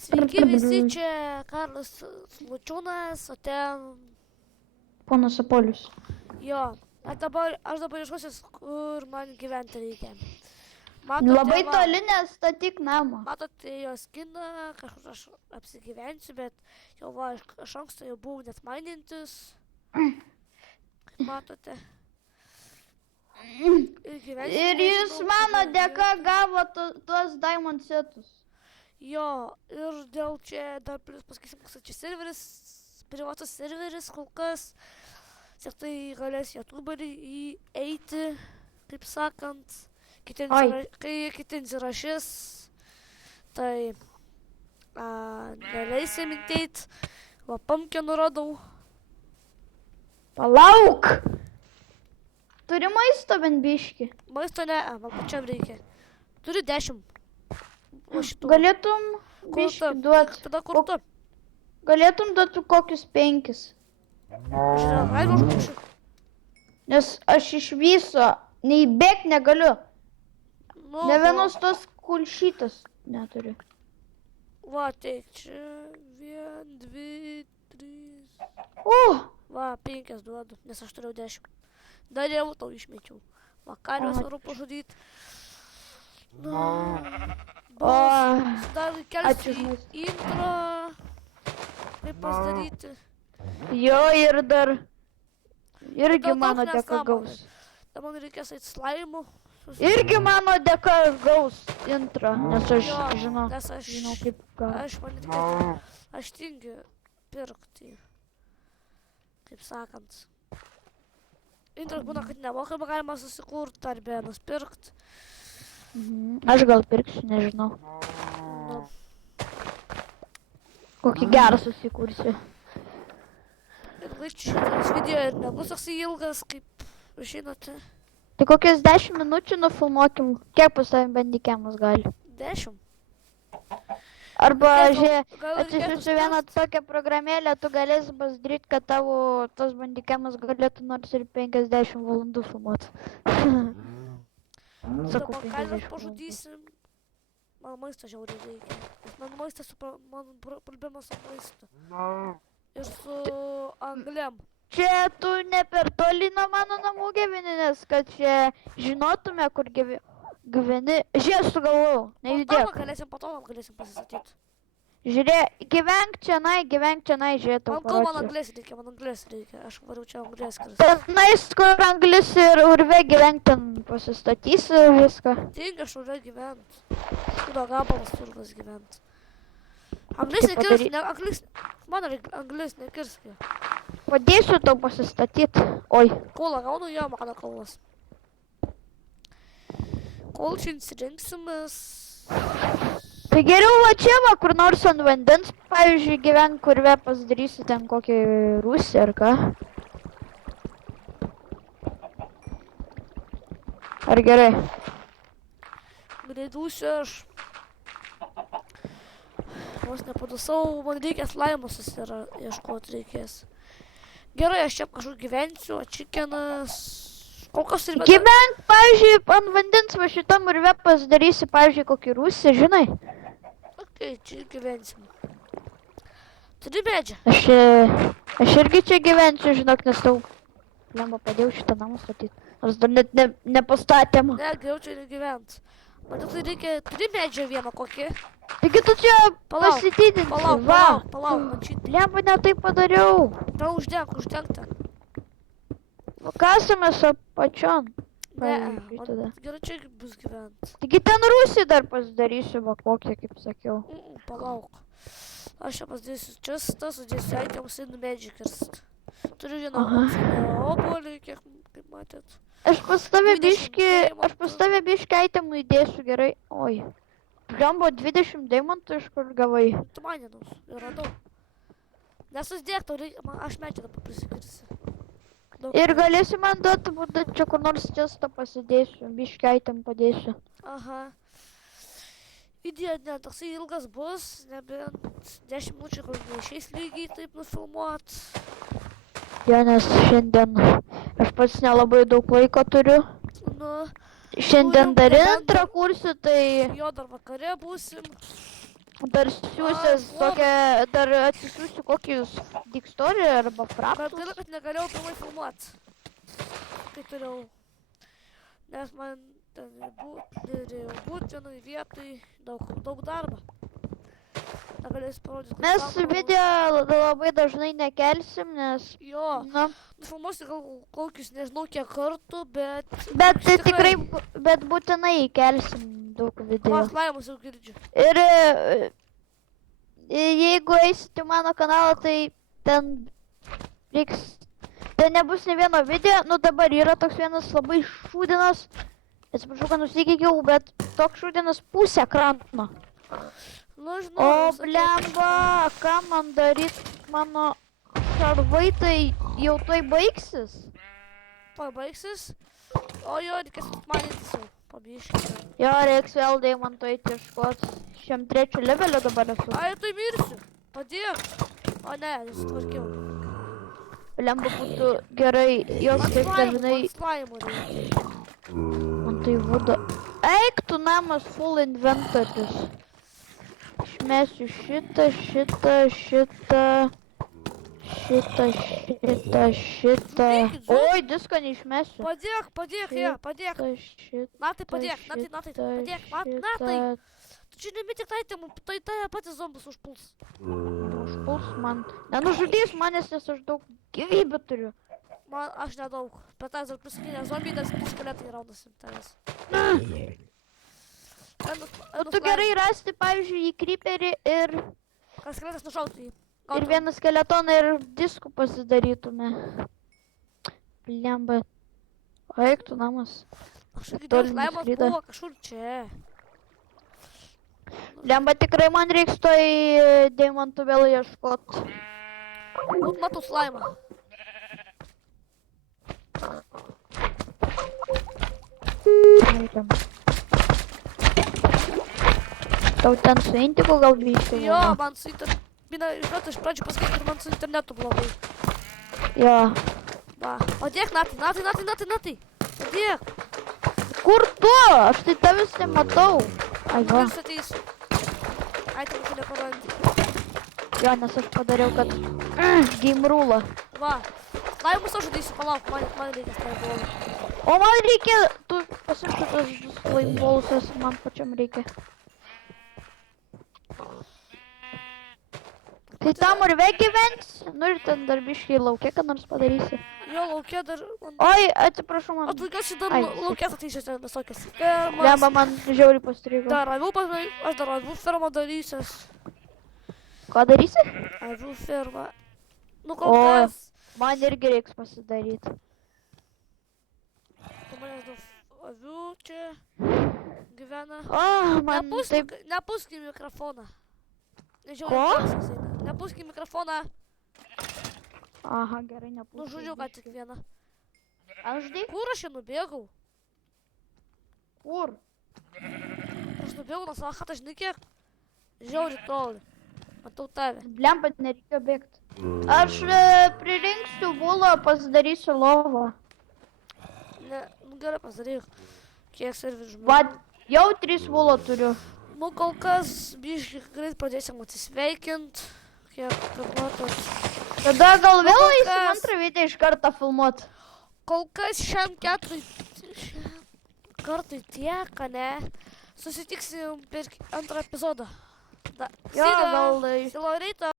Sveiki visi, čia Karlas Slučiūnas, o ten... Ponas Apolius. Jo, aš dabar iškosiu, kur man gyventi reikia. Labai toli nestatyk namą. Matote jo skiną, kažkur aš apsigyvensiu, bet jau va, iš anksto jau buvau net mainintis. Kaip matote. Ir jūs mano dėka gavo tuos Diamond setus. Jo, ir dėl čia dar plius pasakysim, kad čia serveris, privatus serveris kol kas. Ir tai galės youtuberiai įeiti, kaip sakant, kai kiti įrašys, tai neleisim įteit, va pumpkinų radau. Palauk! Turi maisto bent biškį? Maisto ne, man pačiam reikia. Turiu 10. Galėtum biškį duoti. Tada kur tu? Galėtum duoti kokius 5. Žiūrėjau, galima užmušiu. Nes aš iš viso nei bėgt negaliu. Nu, Ne vienos tos kulšytas neturiu. Va, tai čia 1, 2, 3. Va, 5 duodu, nes aš turėjau 10. Dar jau tau išmečiau. Va, karvės varu pažudyti. Nu, dar kelsi intro. Kaip pasidaryti. Jo, ir dar irgi mano dėka gaus. Tai man reikės eit slaimu. Irgi mano dėka gaus intro, nes aš žinau kaip gaus. Aš tingiu pirkti. Kaip sakant. Intro būna, kad nemokamai galima susikurti arba nuspirkt. Aš gal pirksiu, nežinau. Kokį gerą susikursiu. Ir šitas video ir nebus toks ilgas, kaip žinote. Tai kokias 10 minučių nufilmuokim, kiek pas tavim bandikemas gali? 10. Arba, atsisiųsiu vieną tokią programėlę, tu galėsi pasidaryti, kad tavo tas bandikemas galėtų nors ir 50 valandų filmuoti. Dabar kalbės pažudysim. Man maisto žiauriai reikia. Man maistas, man problemas su maistu. Ir su angliam. Čia tu ne per toli nuo mano namų gyveni, nes kad čia žinotume, kur gyveni. Žiūrėk, sugalvojau, nejudėk. Po to galėsim pasistatyti. Žiūrėk, gyvenk čia, žiūrėk, tau parodžiau. Man anglės reikia, aš variau čia anglės kris. Tenais, kur anglis ir urve gyvenk, ten pasistatysi viską. Tingi aš urve gyvent. Kudo gabalas turgas gyvent. Anglis nekirsk, man anglis nekirsk. Padėsiu tau pasistatyti. Oi. Kola gaunu, jo, mano kolas. Kol čia įsirinksimės. Tai geriau va čia va, kur nors ant vandens, pavyzdžiui, gyvenk, kur pasidarysi ten kokį rūsį ar ką. Ar gerai? Greidūsiu aš. Vos nepadusau, man reikės laimos ieškoti reikės. Gerai, aš čia kažkur gyvensiu, o čikenas... Kol kas ir... Gyvenk, pavyzdžiui, ant vandens va šitam urve pasidarysi, pavyzdžiui, kokį rūsį, žinai? Okei, čia gyvensim. Turi medžią? Aš irgi čia gyvensiu, žinok, nes tau lemba padėjau šitą namą statyti. Nors dar net nepastatėm. Ne, geriau čia negyvent. Man tai reikia 3 medžio vieną kokį. Taigi tu čia pasididinsi. Palauk, man šitą. Lemba ne taip padariau. Gal uždenk ten. Kasimės apačion. Ne, man gerai čia bus gyvent. Taigi ten rūsį dar pasidarysiu, va kokį, kaip sakiau. Palauk. Aš čia pasidėsiu čestą, sudėsiu items ir medžią kirst. Turiu vieną obuolį, kiek matėt. Aš pas tave biškį itemų įdėsiu, gerai. Oi. Lembo 20 deimantų iš kur gavai. Tu man nenus, radau. Nesusidėk, aš medžią dabar prisikirsiu. Ir galėsi man duoti, būtų čia kur nors čestą pasidėsiu, biškį item padėsiu. Aha. Video netoksai ilgas bus, nebent 10 minučių, kur neišeis lygiai taip nufilmuot. Jo, nes šiandien aš pats nelabai daug laiko turiu. Šiandien dar antrą kursiu, tai... Jo, dar vakare būsim. Dar siūsis tokia, dar atsisiųsiu kokį Dikstorį arba Bet Fraptus. gaila, kad negalėjau pirmai filmuoti. Kai turėjau. Nes man ten norėjau būti vienai vietai, daug darbo. Negalėsiu parodyti. Mes video labai dažnai nekelsim, nes... Jo, Na, nufilmuosiu gal kokius, nežinau kiek kartų, bet... bet tai tikrai, bet būtinai įkelsim daug video. Mas laimus jau girdžiu. Ir jeigu eisit į mano kanalą, tai ten reiks... Ten nebus ne vieno video, nu dabar yra toks vienas labai šūdinas. Atsiprašau, kad nusikeikiau, bet toks šūdinas pusę ekrano. Nu, O žinau, blemba, ką man daryt, mano šarvai tai jau tuoj baigsis. pabaigsis. O jo, reikės manintis jau, pabiškite. Jo, reiks vėl deimanto eiti ieškot. Šiam trečiu leveliu dabar esu. Ai, tai mirsiu. Padėk. O ne, nesutvarkiau. Blemba būtų gerai, jos taip dažnai... Slaimų reikia. Man tai vuda. Eik tu namas full inventorius. Išmesiu šitą. Oi, disko neišmesiu. Padėk, ją, padėk. Natai, padėk, natai, padėk, natai. Tu čia nemi tik tai patys zombus užpuls. Užpuls man. Nenužudys manęs, nes aš daug gyvybių turiu. Man, aš nedaug. Bet tas dar prisakinė zombį, nes skeletai raunasi tavęs. O tu gerai rasti, pavyzdžiui, į creeperį ir Kas skeletas nušautų jį. vieną skeletoną ir diskų pasidarytume. Blemba. Eik tu namas. Aš girdėjau, slaimas buvo kažkur čia. Blemba, tikrai man reiks toj deimantų vėl ieškot. Būt matau slaimą. Tau ten su intiku gal biškai? Jo, man su internetu. Iš pradžių pasakyti, kad man su internetu blogai. Jo. Va. Padėk, natai. Padėk. Kur tu? Aš tai tavęs nematau. Ai, va. Jūs ateisiu. Ai, tai man neparandi. Jo, nes aš padariau, kad... Game rule. Va. Slaimus aš žudysiu, palauk, man reikia slaimbolų. O man reikia... Tu pasiimti tos slaimbolus, man pačiam reikia. Tai tam ir vėl gyvens? Nu ir ten dar biškai laukia, kad nors padarysi. Jo, laukia dar... Oi, atsiprašau man. O tu gal dar Ai, laukės ateisiu ten visokias. Lemba man žiauriai pastrigo. Dar aš dar avių fermą darysiuos. Ką darysi? Avių fermą. Nu, kol kas. Man irgi reiks pasidaryti. Tu manęs daug avių čia gyvena. O, man taip... Nepūsk į mikrofoną. Ko? Nepūsk į mikrofoną. Aha, gerai, nepūsk. Nužudžiau ką tik vieną. Aš dai? Kur aš čia nubėgau? Kur? Aš nubėgau nuo savo chatą, žinai kiek? Žiauri toli. Matau tave. Blemba, nereikia bėgti. Aš pririnksiu vulą, pasidarysiu lovą. Ne, nu gerai pasidaryk. Kiek servis žmonių. Va, jau 3 vulą turiu. Nu, kol kas, biškai greit pradėsim atsisveikint. Kiek, kad matot. Tada gal vėl kol eisim kas- antrą vietą iš karto filmuot. Kol kas šiam kartui tiek, ne? Susitiksim per antrą epizodą. Jo, gal... Silo ryto.